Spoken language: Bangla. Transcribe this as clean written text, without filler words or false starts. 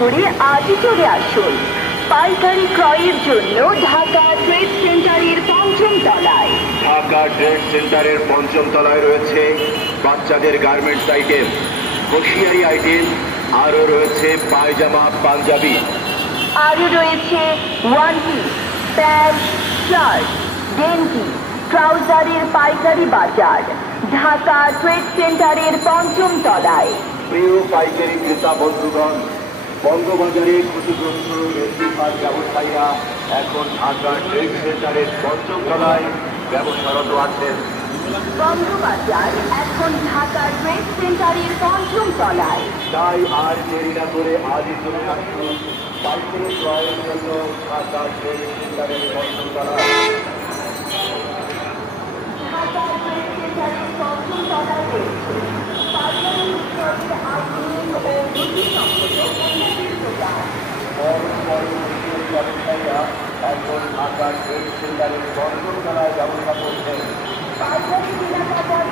করে আজই চলে আসুন পাইকারি ক্রয়ের জন্য ঢাকা ট্রেড সেন্টারের পঞ্চম তলায়। ঢাকা ট্রেড সেন্টারের পঞ্চম তলায় রয়েছে বাচ্চাদের গার্মেন্টস আইটেম, হোশিয়ারি আইটেম, আরও রয়েছে পায়জামা, পাঞ্জাবি, আরও রয়েছে ওয়ান পিস, প্যান্ট, শার্ট, গেঞ্জি, ট্রাউজারের পাইকারি বাজার ঢাকা ট্রেড সেন্টারের পঞ্চম তলায়। প্রিয় পাইকারি ক্রেতা বন্ধুগণ, বঙ্গবাজারে ক্ষতিগ্রস্ত বেশিরভাগ ব্যবসায়ীরা এখন ঢাকা ট্রেড সেন্টারের পঞ্চম তলায় ব্যবসারত আছেন। বঙ্গবাজার এখন ঢাকা ট্রেড সেন্টারের পঞ্চম তলায়। তাই আর দেরি না করে আজই চলে আসুন পাইকারি ক্রয়ের জন্য ঢাকা ট্রেড সেন্টারের পঞ্চম তলায়। ঢাকা ট্রেড সেন্টারের পঞ্চম তলায় রয়েছে পাইকারি ক্রয়ের আধুনিক ও গতিসম্পন্ন পণ্যের দোকান। ব্যবসায়ীরা এখন ঢাকা ট্রেড সেন্টারের পঞ্চম তলায় ব্যবসা করছেন। পাইকারি কেনাকাটার